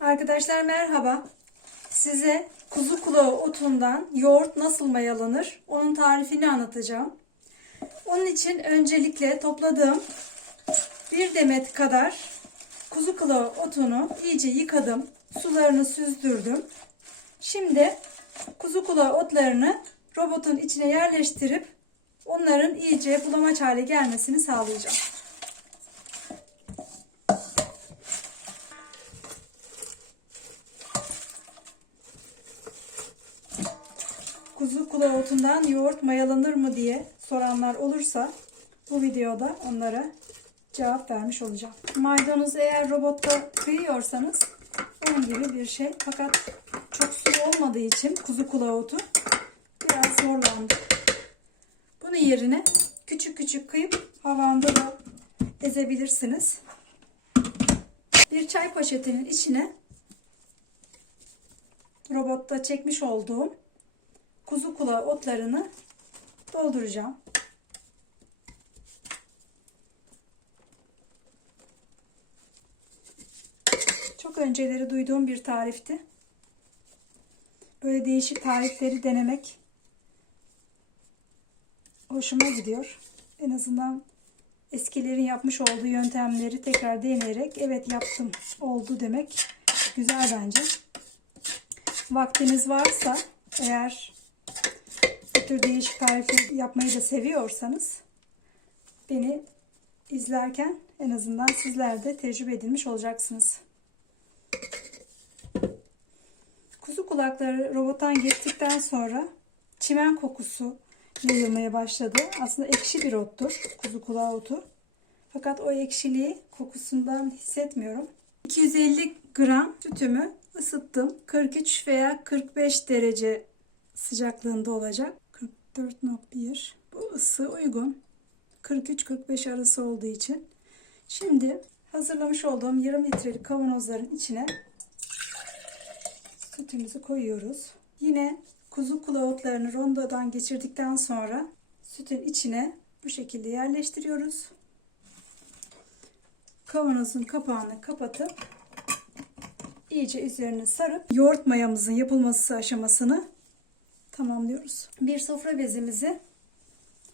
Arkadaşlar merhaba. Size kuzu kulağı otundan yoğurt nasıl mayalanır onun tarifini anlatacağım. Onun için öncelikle topladığım bir demet kadar kuzu kulağı otunu iyice yıkadım. Sularını süzdürdüm. Şimdi kuzu kulağı otlarını robotun içine yerleştirip onların iyice bulamaç hale gelmesini sağlayacağım. Kuzu kulağı otundan yoğurt mayalanır mı diye soranlar olursa bu videoda onlara cevap vermiş olacağım. Maydanozu eğer robotta kıyıyorsanız onun gibi bir şey. Fakat çok sulu olmadığı için kuzu kulağı otu biraz zorlandı. Bunun yerine küçük küçük kıyıp havanda da ezebilirsiniz. Bir çay poşetinin içine robotta çekmiş olduğum kuzu kulağı otlarını dolduracağım. Çok önceleri duyduğum bir tarifti. Böyle değişik tarifleri denemek hoşuma gidiyor. En azından eskilerin yapmış olduğu yöntemleri tekrar deneyerek evet yaptım oldu demek güzel bence. Vaktiniz varsa eğer bu tür değişik tarifleri yapmayı da seviyorsanız beni izlerken en azından sizler de tecrübe edilmiş olacaksınız. Kuzu kulakları robottan geçtikten sonra çimen kokusu yayılmaya başladı. Aslında ekşi bir ottur kuzu kulağı otu. Fakat o ekşiliği kokusundan hissetmiyorum. 250 gram sütümü ısıttım. 43 veya 45 derece sıcaklığında olacak. 44,1. Bu ısı uygun. 43-45 arası olduğu için. Şimdi hazırlamış olduğum yarım litrelik kavanozların içine sütümüzü koyuyoruz. Yine kuzu kulağı otlarını rondodan geçirdikten sonra sütün içine bu şekilde yerleştiriyoruz. Kavanozun kapağını kapatıp iyice üzerine sarıp yoğurt mayamızın yapılması aşamasını tamamlıyoruz. Bir sofra bezimizi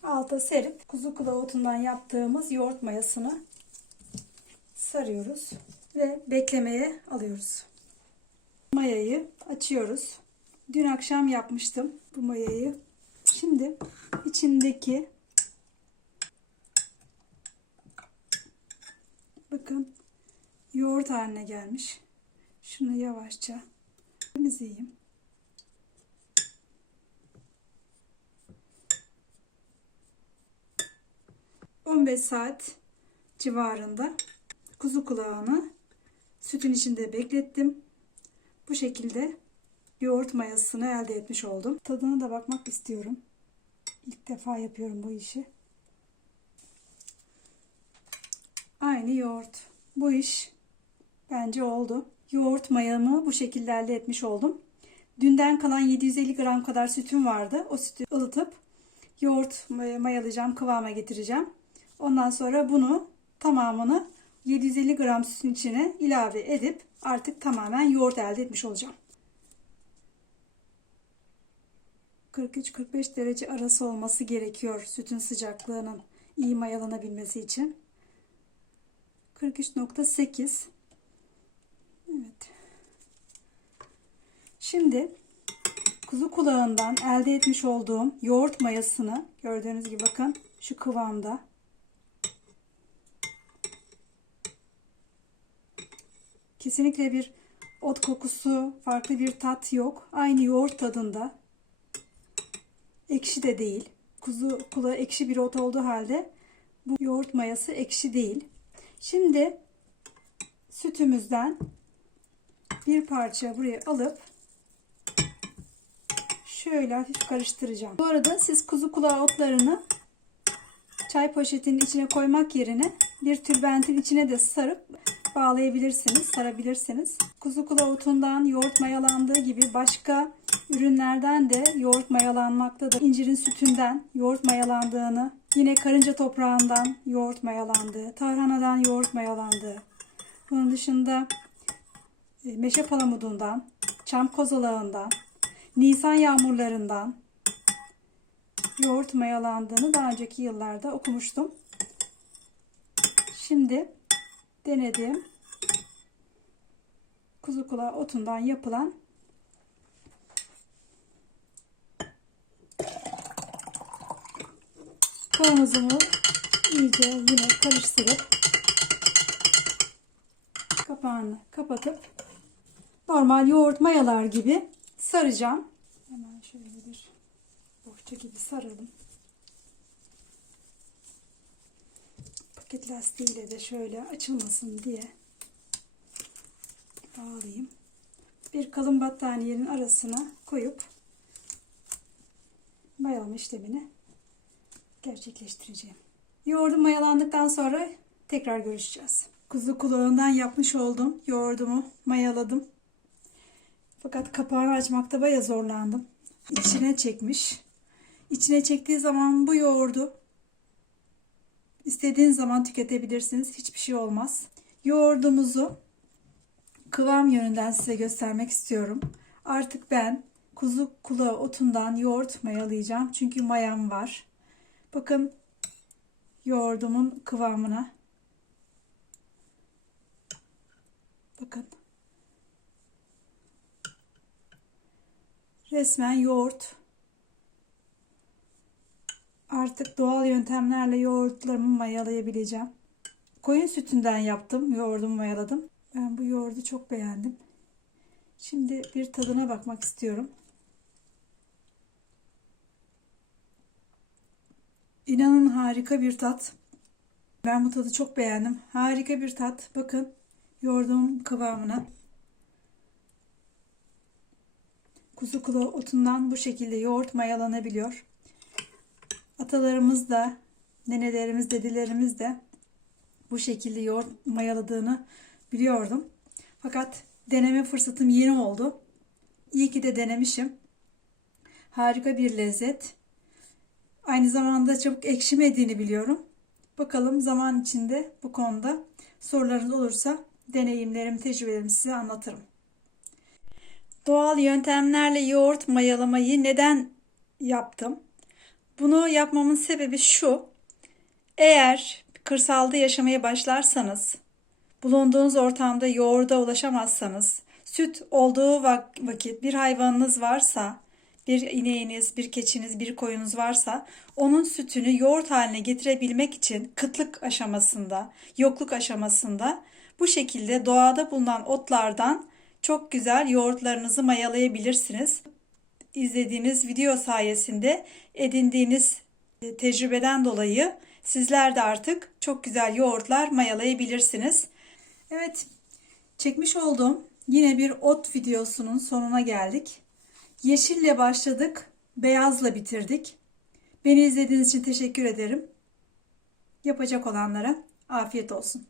alta serip kuzu kulağı otundan yaptığımız yoğurt mayasını sarıyoruz ve beklemeye alıyoruz. Mayayı açıyoruz. Dün akşam yapmıştım bu mayayı. Şimdi içindeki bakın yoğurt haline gelmiş. Şunu yavaşça temizleyeyim. ...15 saat civarında kuzu kulağını sütün içinde beklettim. Bu şekilde yoğurt mayasını elde etmiş oldum. Tadına da bakmak istiyorum. İlk defa yapıyorum bu işi. Aynı yoğurt. Bu iş bence oldu. Yoğurt mayamı bu şekilde elde etmiş oldum. Dünden kalan 750 gram kadar sütüm vardı. O sütü ılıtıp yoğurt mayalayacağım, kıvama getireceğim. Ondan sonra bunu tamamını 750 gram sütün içine ilave edip artık tamamen yoğurt elde etmiş olacağım. 43-45 derece arası olması gerekiyor sütün sıcaklığının iyi mayalanabilmesi için. 43,8. Evet. Şimdi kuzu kulağından elde etmiş olduğum yoğurt mayasını gördüğünüz gibi bakın şu kıvamda. Kesinlikle bir ot kokusu, farklı bir tat yok. Aynı yoğurt tadında. Ekşi de değil. Kuzu kulağı ekşi bir ot olduğu halde bu yoğurt mayası ekşi değil. Şimdi sütümüzden bir parça buraya alıp şöyle hafif karıştıracağım. Bu arada siz kuzu kulağı otlarını çay poşetinin içine koymak yerine bir tülbentin içine de sarıp bağlayabilirsiniz, sarabilirsiniz. Kuzu kulağı otundan yoğurt mayalandığı gibi başka ürünlerden de yoğurt mayalanmaktadır. İncirin sütünden yoğurt mayalandığını, yine karınca toprağından yoğurt mayalandığı, tarhanadan yoğurt mayalandığı. Bunun dışında meşe palamudundan, çam kozalağından, nisan yağmurlarından yoğurt mayalandığını daha önceki yıllarda okumuştum. Şimdi denedim. Kuzu kulağı otundan yapılan kavanozumu iyice yine karıştırıp kapağını kapatıp normal yoğurt mayalar gibi saracağım. Hemen şöyle bir bohça gibi saralım. Paket lastiğiyle de şöyle açılmasın diye bağlayayım. Bir kalın battaniyenin arasına koyup mayalama işlemini gerçekleştireceğim. Yoğurdum mayalandıktan sonra tekrar görüşeceğiz. Kuzu kulağından yapmış oldum. Yoğurdumu mayaladım. Fakat kapağını açmakta bayağı zorlandım. İçine çekmiş. İçine çektiği zaman bu yoğurdu istediğiniz zaman tüketebilirsiniz. Hiçbir şey olmaz. Yoğurdumuzu kıvam yönünden size göstermek istiyorum. Artık ben kuzu kulağı otundan yoğurt mayalayacağım. Çünkü mayam var. Bakın yoğurdumun kıvamına. Bakın. Resmen yoğurt. Artık doğal yöntemlerle yoğurtlarımı mayalayabileceğim. Koyun sütünden yaptım. Yoğurdumu mayaladım. Ben bu yoğurdu çok beğendim. Şimdi bir tadına bakmak istiyorum. İnanın harika bir tat. Ben bu tadı çok beğendim. Harika bir tat. Bakın yoğurdumun kıvamına. Kuzu kulağı otundan bu şekilde yoğurt mayalanabiliyor. Atalarımız da, nenelerimiz, dedelerimiz de bu şekilde yoğurt mayaladığını biliyordum. Fakat deneme fırsatım yeni oldu. İyi ki de denemişim. Harika bir lezzet. Aynı zamanda çabuk ekşimediğini biliyorum. Bakalım zaman içinde bu konuda sorularınız olursa deneyimlerim, tecrübelerimi size anlatırım. Doğal yöntemlerle yoğurt mayalamayı neden yaptım? Bunu yapmamın sebebi şu. Eğer kırsalda yaşamaya başlarsanız, bulunduğunuz ortamda yoğurda ulaşamazsanız, süt olduğu vakit bir hayvanınız varsa, bir ineğiniz, bir keçiniz, bir koyunuz varsa, onun sütünü yoğurt haline getirebilmek için kıtlık aşamasında, yokluk aşamasında bu şekilde doğada bulunan otlardan çok güzel yoğurtlarınızı mayalayabilirsiniz. İzlediğiniz video sayesinde edindiğiniz tecrübeden dolayı sizler de artık çok güzel yoğurtlar mayalayabilirsiniz. Evet, çekmiş olduğum yine bir ot videosunun sonuna geldik. Yeşille başladık, beyazla bitirdik. Beni izlediğiniz için teşekkür ederim. Yapacak olanlara afiyet olsun.